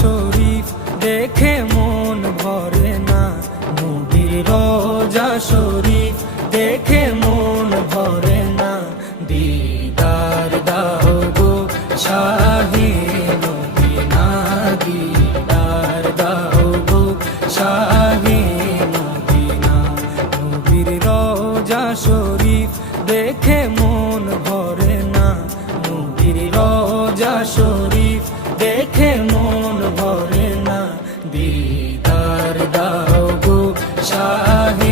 শরীফ দেখে মন ভরে না, নবীর রওজা শরীফ দেখে মন ভরে না। দিদার দাও গো শাহে মদিনা, দিদার দাও গো শাহে মদিনা। নবীর রওজা শরীফ দেখে মন ভরে না, নবীর রওজা শরীফ দেখে মন ভরে না। দিদার দাও গো শাহে